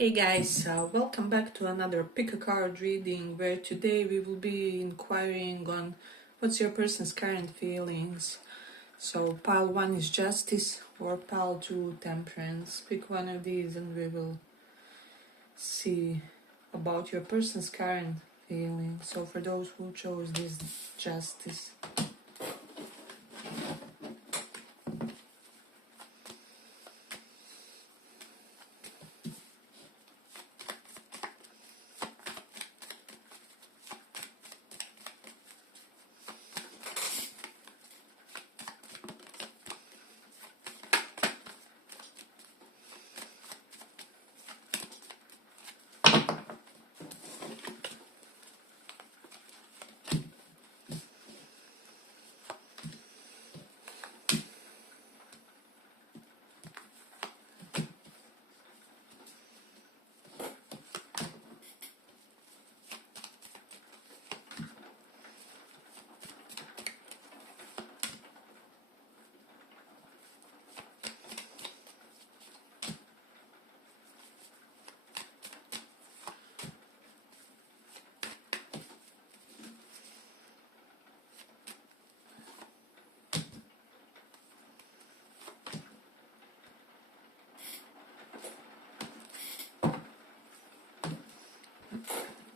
Hey guys, welcome back to another pick a card reading where today we will be inquiring on what's your person's current feelings. So pile 1 is justice or pile 2 temperance. Pick one of these and we will see about your person's current feelings. So for those who chose this justice.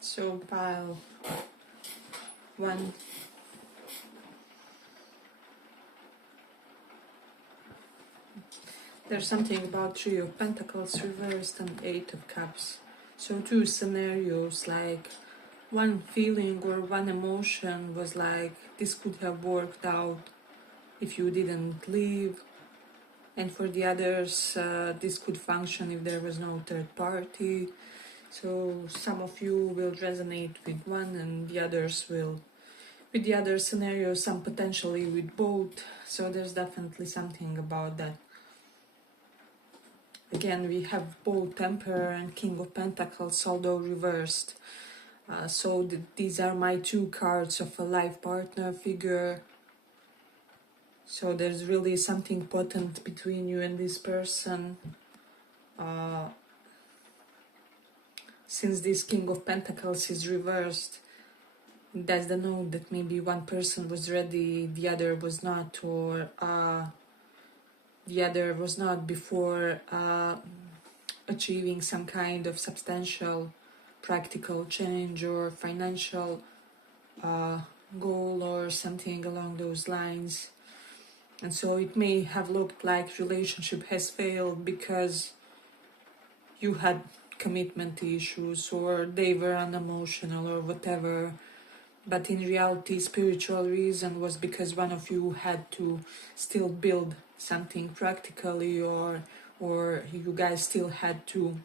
So pile 1, there's something about Three of Pentacles reversed and Eight of Cups. So two scenarios, like one feeling or one emotion was like this could have worked out if you didn't leave, and for the others this could function if there was no third party. So some of you will resonate with one and the others will with the other scenario, some potentially with both. So there's definitely something about that. Again, we have both Emperor and King of Pentacles, although reversed. So these are my two cards of a life partner figure. So there's really something potent between you and this person. Since this King of Pentacles is reversed, that's the note that maybe one person was ready, the other was not, or the other was not before achieving some kind of substantial practical change or financial goal or something along those lines. And so it may have looked like relationship has failed because you had commitment issues or they were unemotional or whatever. But in reality, spiritual reason was because one of you had to still build something practically, or you guys still had to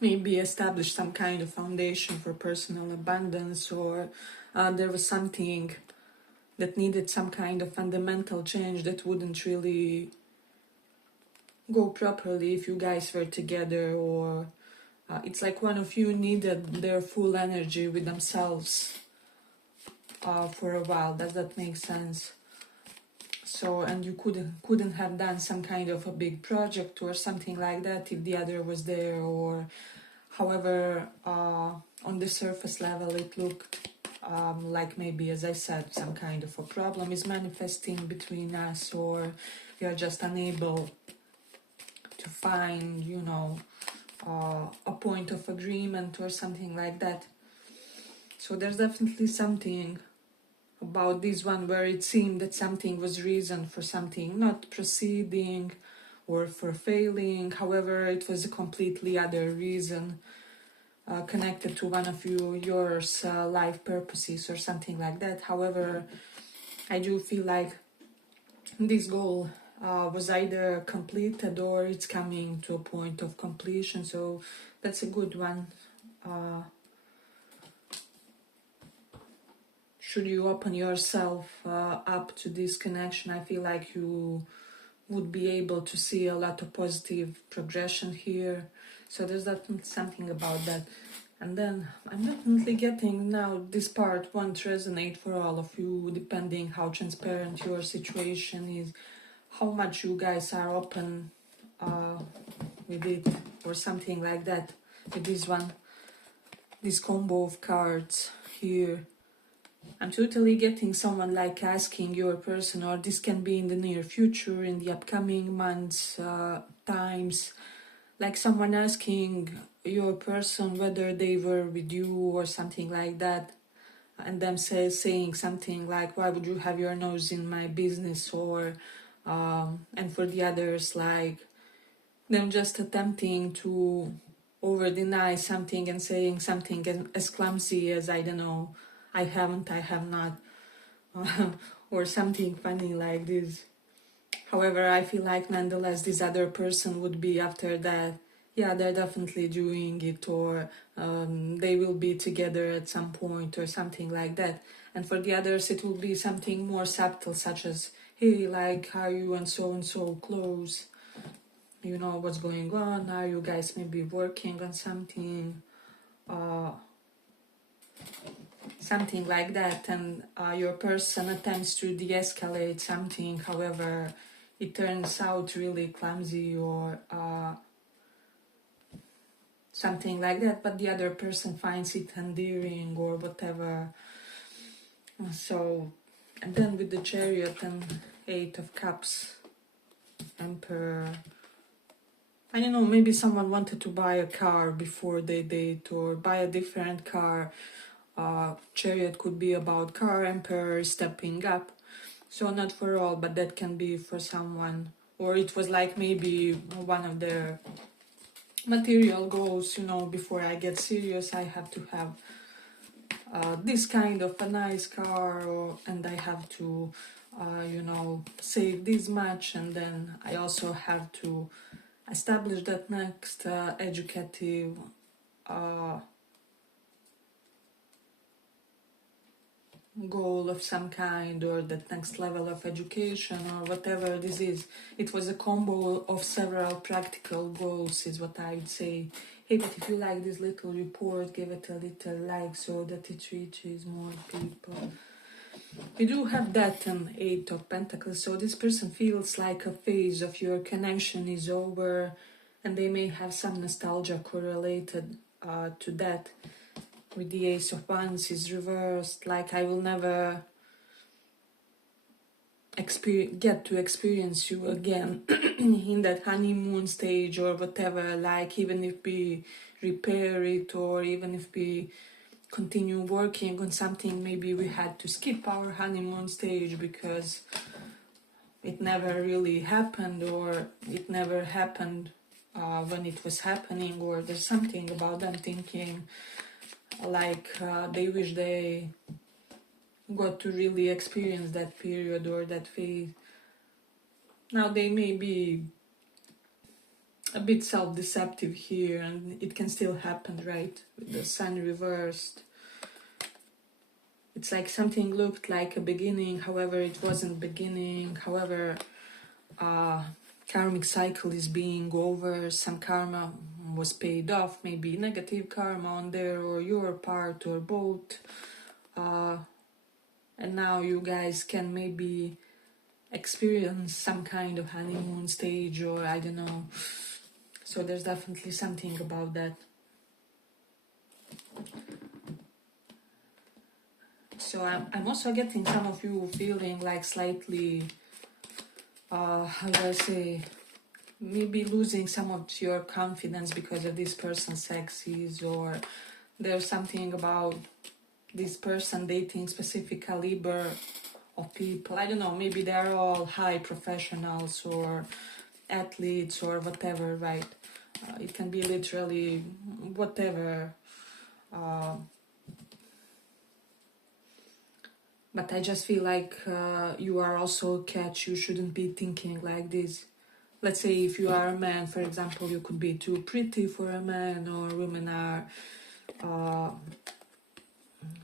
maybe establish some kind of foundation for personal abundance, or there was something that needed some kind of fundamental change that wouldn't really go properly if you guys were together, or it's like one of you needed their full energy with themselves for a while. Does that make sense? So, and you couldn't have done some kind of a big project or something like that if the other was there, or however on the surface level it looked like maybe, as I said, some kind of a problem is manifesting between us, or we are just unable to find, you know, a point of agreement or something like that. So there's definitely something about this one where it seemed that something was reason for something not proceeding or for failing. However, it was a completely other reason connected to one of yours life purposes or something like that. However, I do feel like this goal was either completed or it's coming to a point of completion. So that's a good one. Should you open yourself up to this connection, I feel like you would be able to see a lot of positive progression here. So there's definitely something about that. And then I'm definitely getting now this part won't resonate for all of you, depending how transparent your situation is, how much you guys are open with it, or something like that with this one, this combo of cards here. I'm totally getting someone like asking your person, or this can be in the near future, in the upcoming months, times, like someone asking your person whether they were with you or something like that, and them saying something like, why would you have your nose in my business, or and for the others, like them just attempting to over deny something and saying something as clumsy as, I don't know, I have not, or something funny like this. However, I feel like nonetheless this other person would be after that, yeah, they're definitely doing it, or they will be together at some point or something like that. And for the others it will be something more subtle, such as, hey, like, are you and so close? You know what's going on? Are you guys maybe working on something? Something like that, and your person attempts to de-escalate something, however it turns out really clumsy, or something like that, but the other person finds it endearing or whatever. So, and then with the Chariot and Eight of Cups, Emperor, I don't know, maybe someone wanted to buy a car before they date, or buy a different car. Chariot could be about car, Emperor stepping up. So not for all, but that can be for someone. Or it was like maybe one of their material goals, you know, before I get serious I have to have this kind of a nice car, and I have to, you know, save this much, and then I also have to establish that next educative goal of some kind, or that next level of education, or whatever this is. It was a combo of several practical goals, is what I'd say. Hey, but if you like this little report, give it a little like so that it reaches more people. We do have that an Eight of Pentacles, so this person feels like a phase of your connection is over, and they may have some nostalgia correlated to that. With the Ace of Wands is reversed, like I will never get to experience you again in that honeymoon stage or whatever, like even if we repair it, or even if we continue working on something, maybe we had to skip our honeymoon stage because it never really happened, or it never happened when it was happening, or there's something about them thinking like they wish they got to really experience that period or that phase. Now they may be a bit self-deceptive here, and it can still happen, right? With the Sun reversed, it's like something looked like a beginning, however it wasn't beginning. However, karmic cycle is being over, some karma was paid off, maybe negative karma on there or your part or both, and now you guys can maybe experience some kind of honeymoon stage, or I don't know. So there's definitely something about that. So I'm also getting some of you feeling like slightly, how do I say, maybe losing some of your confidence because of this person's sexes, or there's something about this person dating specific caliber of people. I don't know, maybe they're all high professionals or athletes or whatever, right? It can be literally whatever. But I just feel like you are also a catch. You shouldn't be thinking like this. Let's say if you are a man, for example, you could be too pretty for a man, or women are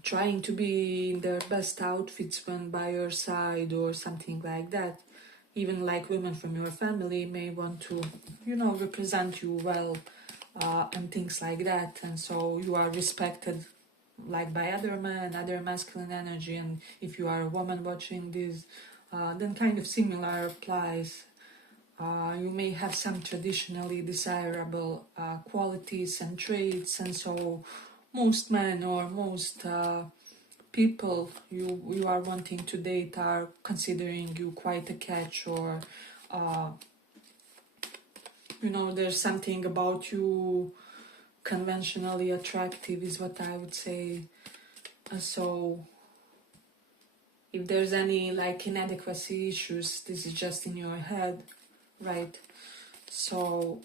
trying to be in their best outfits when by your side or something like that. Even like women from your family may want to, you know, represent you well and things like that. And so you are respected like by other men, other masculine energy. And if you are a woman watching this, then kind of similar applies. You may have some traditionally desirable qualities and traits, and so most men or most people you are wanting to date are considering you quite a catch, or there's something about you conventionally attractive is what I would say. So if there's any like inadequacy issues, this is just in your head, right? So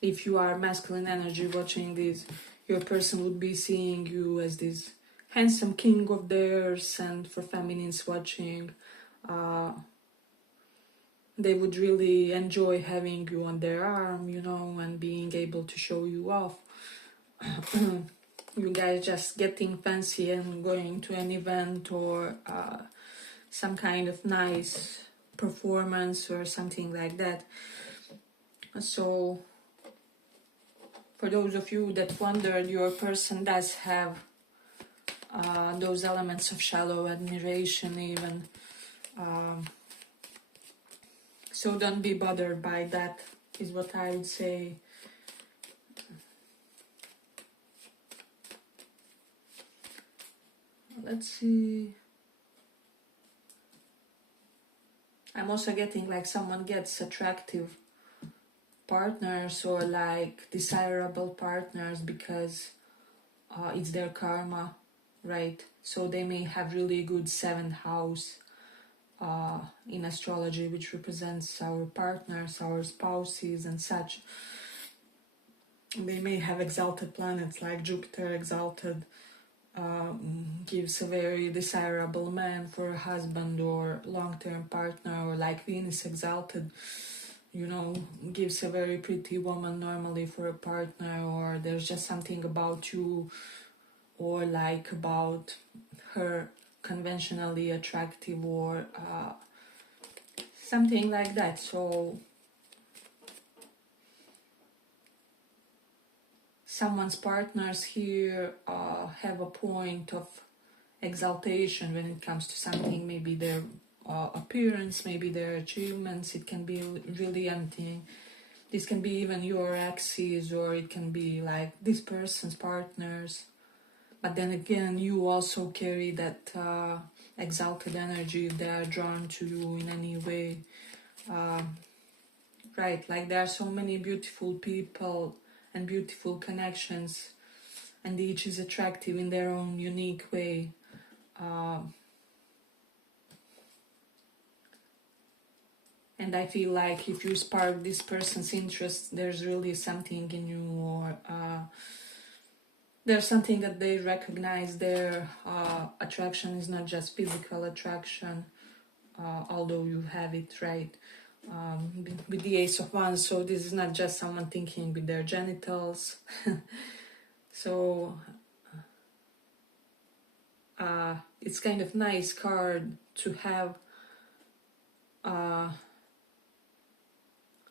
if you are masculine energy watching this, your person would be seeing you as this handsome king of theirs, and for feminines watching, they would really enjoy having you on their arm, and being able to show you off. You guys just getting fancy and going to an event or some kind of nice performance or something like that. So for those of you that wondered, your person does have those elements of shallow admiration even. So don't be bothered by that, is what I would say. Let's see. I'm also getting like someone gets attractive partners or like desirable partners because it's their karma, right? So they may have really good 7th house in astrology, which represents our partners, our spouses and such. They may have exalted planets like Jupiter exalted, gives a very desirable man for a husband or long-term partner, or like Venus exalted, gives a very pretty woman normally for a partner, or there's just something about you or like about her conventionally attractive, or something like that. So someone's partners here have a point of exaltation when it comes to something, maybe their appearance, maybe their achievements. It can be really anything. This can be even your exes, or it can be like this person's partners. But then again, you also carry that exalted energy if they are drawn to you in any way. Right, like there are so many beautiful people and beautiful connections, and each is attractive in their own unique way. And I feel like if you spark this person's interest, there's really something in you, or there's something that they recognize. Their attraction is not just physical attraction, although you have it, right? With the Ace of Wands, so this is not just someone thinking with their genitals. So it's kind of nice card to have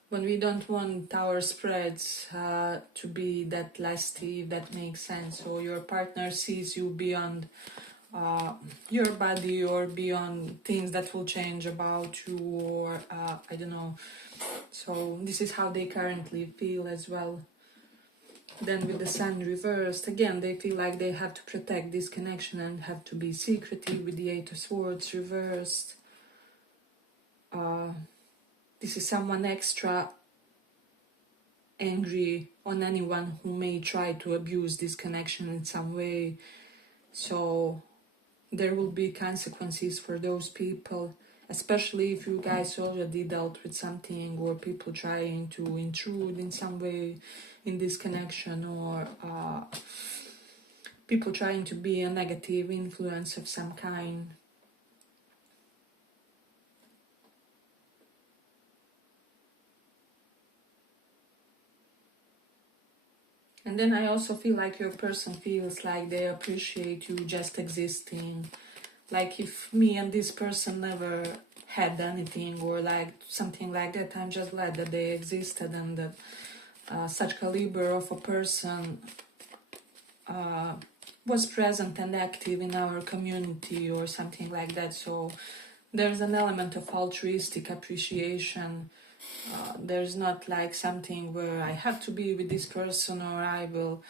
when we don't want our spreads to be that lusty, if that makes sense. So your partner sees you beyond your body, or beyond things that will change about you, or I don't know. So this is how they currently feel as well. Then with the Sun reversed, again, they feel like they have to protect this connection and have to be secretive. With the 8 of Swords reversed, this is someone extra angry on anyone who may try to abuse this connection in some way. So there will be consequences for those people, especially if you guys already dealt with something, or people trying to intrude in some way in this connection, or people trying to be a negative influence of some kind. And then I also feel like your person feels like they appreciate you just existing. Like if me and this person never had anything, or like something like that, I'm just glad that they existed, and that such caliber of a person was present and active in our community, or something like that. So There's an element of altruistic appreciation. There's not like something where I have to be with this person or I will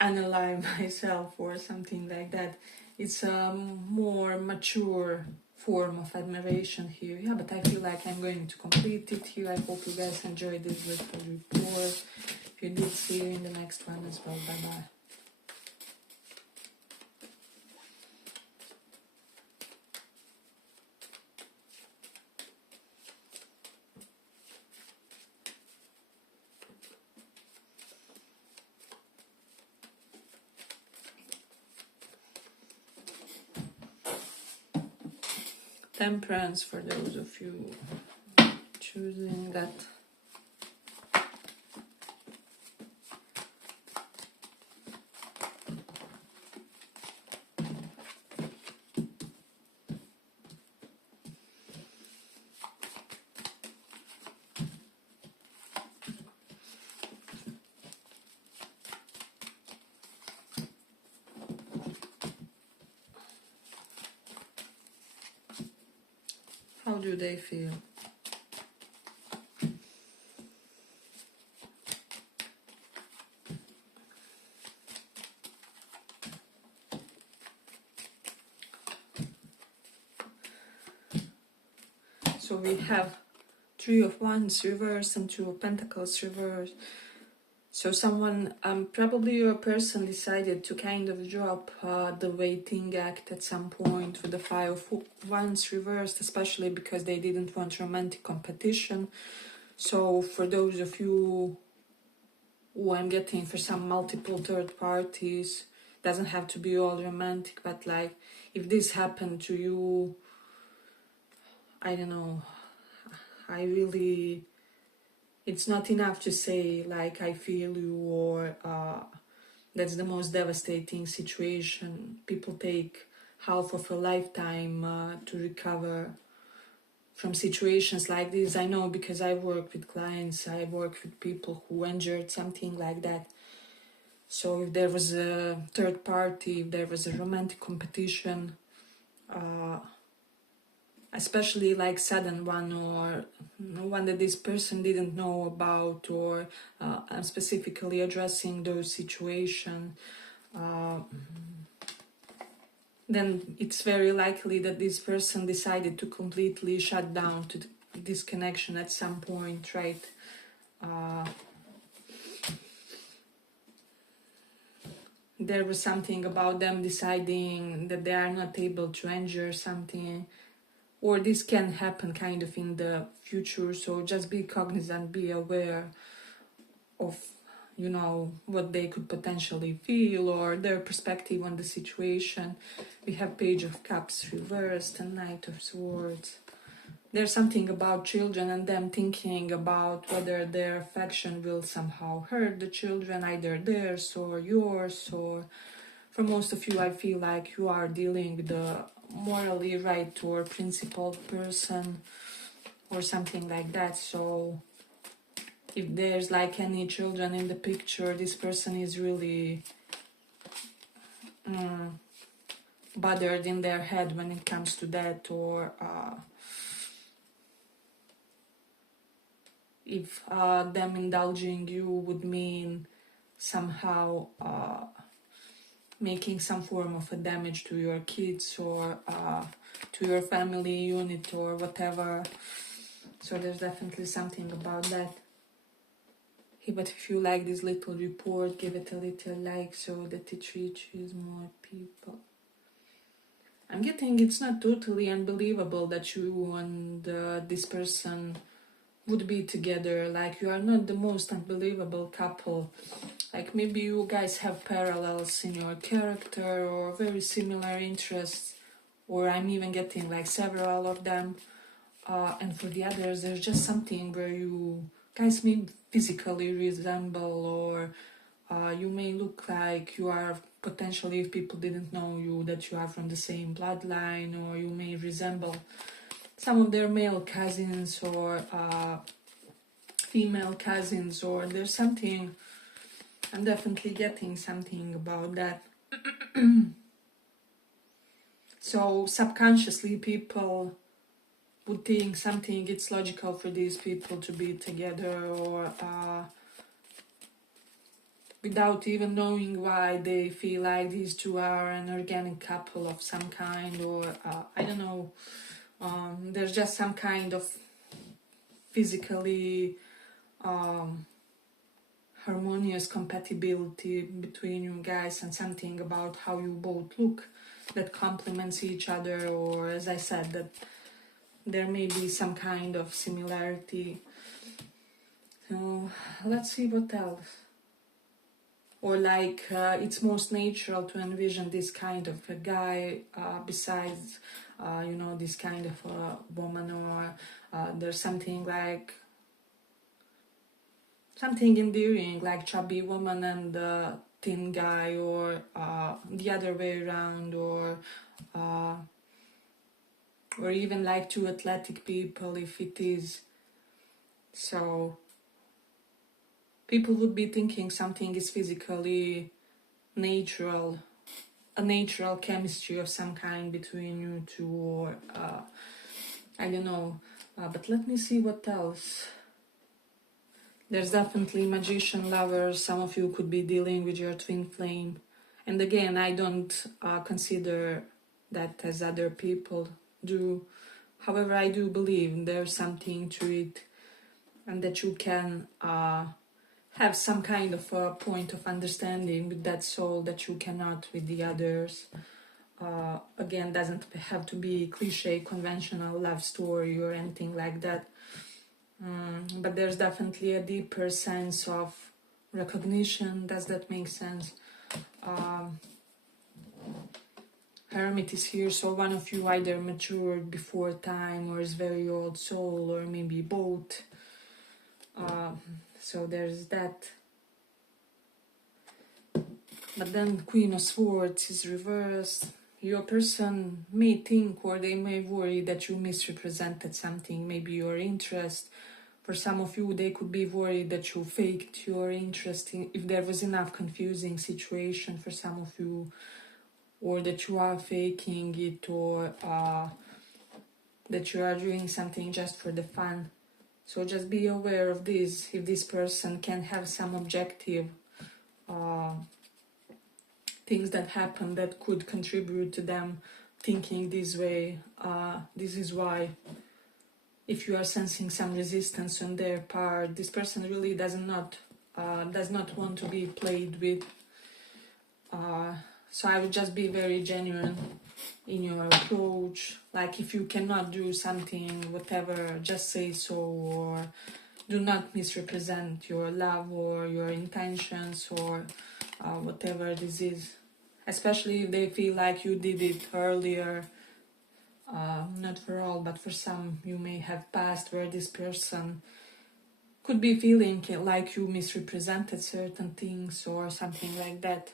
unalive myself or something like that. It's a more mature form of admiration here. Yeah, but I feel like I'm going to complete it here. I hope you guys enjoyed this little report. If you did, see you in the next one as well. Bye bye. Temperance, for those of you choosing that. How do they feel? So we have Three of Wands reversed and Two of Pentacles reversed. So someone, probably your person, decided to kind of drop the waiting act at some point with the Five of Wands reversed, especially because they didn't want romantic competition. So for those of you who I'm getting for some multiple third parties, doesn't have to be all romantic, but like if this happened to you, I don't know, I really, it's not enough to say like I feel you or that's the most devastating situation. People take half of a lifetime to recover from situations like this. I know because I work with clients, I work with people who endured something like that. So if there was a third party, if there was a romantic competition, especially like sudden one or one that this person didn't know about, or I'm specifically addressing those situations, then it's very likely that this person decided to completely shut down, to this connection at some point, right? There was something about them deciding that they are not able to endure something, or this can happen kind of in the future. So just be cognizant, be aware of, you know, what they could potentially feel or their perspective on the situation. We have Page of Cups reversed and Knight of Swords. There's something about children and them thinking about whether their affection will somehow hurt the children, either theirs or yours. Or for most of you, I feel like you are dealing with a morally right or principled person or something like that. So if there's like any children in the picture, this person is really bothered in their head when it comes to that. Or if them indulging you would mean somehow making some form of a damage to your kids or to your family unit or whatever. So there's definitely something about that. Hey, but if you like this little report, give it a little like so that it reaches more people. I'm getting it's not totally unbelievable that you and this person would be together. Like, you are not the most unbelievable couple. Like, maybe you guys have parallels in your character or very similar interests, or I'm even getting like several of them. And for the others, there's just something where you guys may physically resemble, or you may look like you are potentially, if people didn't know you, that you are from the same bloodline, or you may resemble some of their male cousins or female cousins, or there's something, I'm definitely getting something about that. So subconsciously people would think something, it's logical for these people to be together, or without even knowing why they feel like these two are an organic couple of some kind, or I don't know, there's just some kind of physically harmonious compatibility between you guys, and something about how you both look that complements each other, or as I said, that there may be some kind of similarity. So let's see what else. Or like it's most natural to envision this kind of a guy besides you know, this kind of a woman, or there's something like something endearing like chubby woman and thin guy, or the other way around, or even like two athletic people if it is. So people would be thinking something is physically natural, a natural chemistry of some kind between you two, or I don't know. But let me see what else. There's definitely magician lovers. Some of you could be dealing with your twin flame. And again, I don't consider that as other people do. However, I do believe there's something to it, and that you can have some kind of a point of understanding with that soul that you cannot with the others. Again, doesn't have to be cliche, conventional love story or anything like that. But there's definitely a deeper sense of recognition. Does that make sense? Hermit is here, so one of you either matured before time or is very old soul, or maybe both. So there's that. But then Queen of Swords is reversed. Your person may think, or they may worry that you misrepresented something, maybe your interest. For some of you, they could be worried that you faked your interest if there was enough confusing situation for some of you, or that you are faking it, or that you are doing something just for the fun. So just be aware of this. If this person can have some objective things that happen that could contribute to them thinking this way, this is why. If you are sensing some resistance on their part, this person really does not want to be played with. So I would just be very genuine in your approach. Like if you cannot do something, whatever, just say so, or do not misrepresent your love or your intentions, or whatever this is. Especially if they feel like you did it earlier. Not for all, but for some, you may have passed where this person could be feeling like you misrepresented certain things or something like that.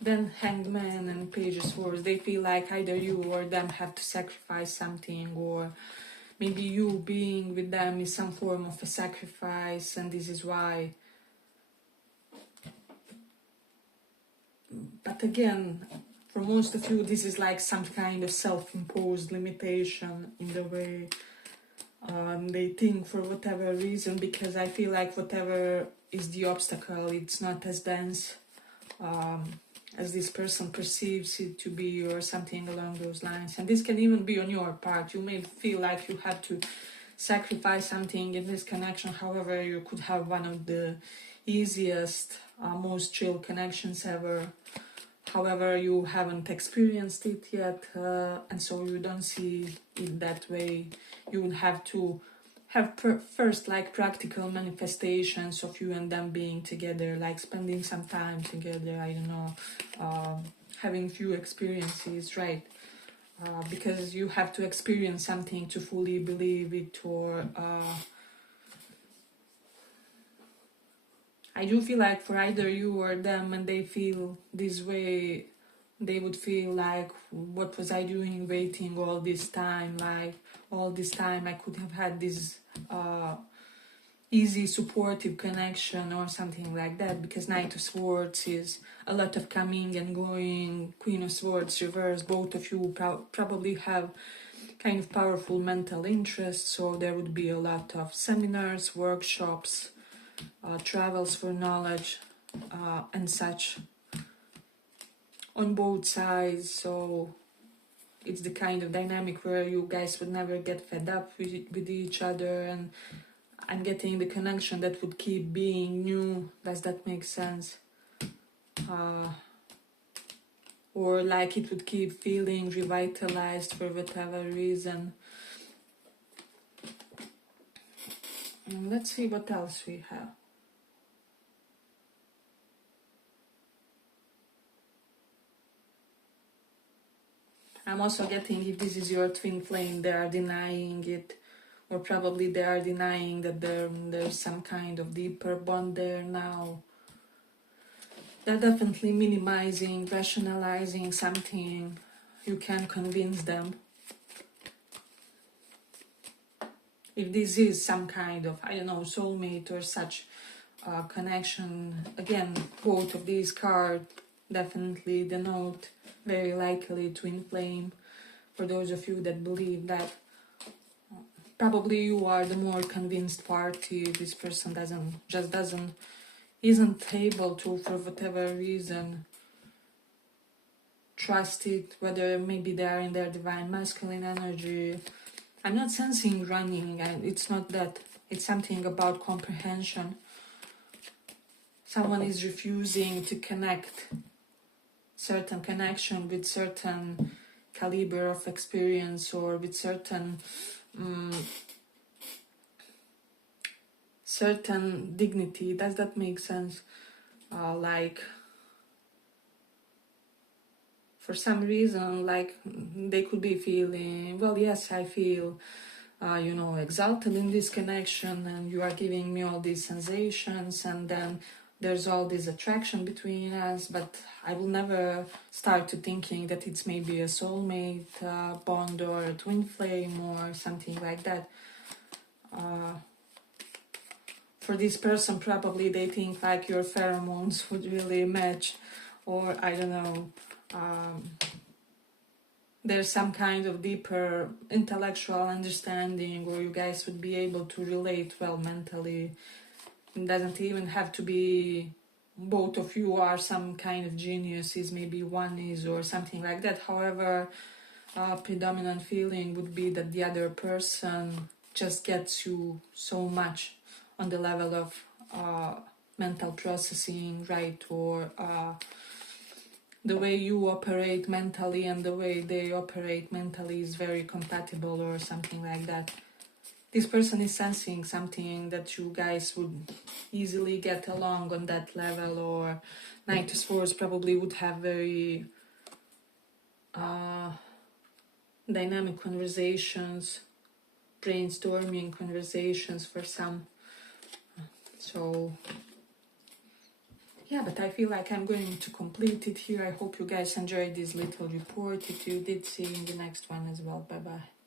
Then Hanged Man and Page of Swords, they feel like either you or them have to sacrifice something, or maybe you being with them is some form of a sacrifice, and this is why. But again, for most of you, this is like some kind of self-imposed limitation in the way they think for whatever reason, because I feel like whatever is the obstacle, it's not as dense as this person perceives it to be, or something along those lines. And this can even be on your part. You may feel like you have to sacrifice something in this connection. However, you could have one of the easiest, most chill connections ever. However, you haven't experienced it yet, and so you don't see it that way. You would have to have first like practical manifestations of you and them being together, like spending some time together, I don't know, having few experiences, right? Because you have to experience something to fully believe it, or I do feel like for either you or them, and they feel this way, they would feel like, what was I doing waiting all this time? Like all this time I could have had this easy supportive connection or something like that, because Knight of Swords is a lot of coming and going, Queen of Swords reverse. Both of you probably have kind of powerful mental interests, so there would be a lot of seminars, workshops, travels for knowledge, and such on both sides. So it's the kind of dynamic where you guys would never get fed up with each other, and I'm getting the connection that would keep being new. Does that make sense? Or like it would keep feeling revitalized for whatever reason. And let's see what else we have. I'm also getting, if this is your twin flame, they are denying it, or probably they are denying that there's some kind of deeper bond there now. They're definitely minimizing, rationalizing something. You can convince them. If this is some kind of, I don't know, soulmate or such connection, again, both of these cards definitely denote very likely twin flame. For those of you that believe that, probably you are the more convinced party. This person isn't able to, for whatever reason, trust it, whether maybe they are in their divine masculine energy. I'm not sensing running, and it's not that. It's something about comprehension. Someone is refusing to connect certain connection with certain caliber of experience, or with certain certain dignity. Does that make sense? Like, for some reason, like they could be feeling, well, yes, I feel exalted in this connection, and you are giving me all these sensations, and then there's all this attraction between us, but I will never start to thinking that it's maybe a soulmate bond or a twin flame or something like that. For this person, probably they think like your pheromones would really match, or I don't know, there's some kind of deeper intellectual understanding, or you guys would be able to relate well mentally. It doesn't even have to be both of you are some kind of geniuses, maybe one is or something like that. However, predominant feeling would be that the other person just gets you so much on the level of mental processing, right? Or the way you operate mentally and the way they operate mentally is very compatible or something like that. This person is sensing something that you guys would easily get along on that level, or Knight of Swords probably would have very dynamic conversations, brainstorming conversations for some. So yeah, but I feel like I'm going to complete it here. I hope you guys enjoyed this little report. If you did, see you in the next one as well. Bye bye.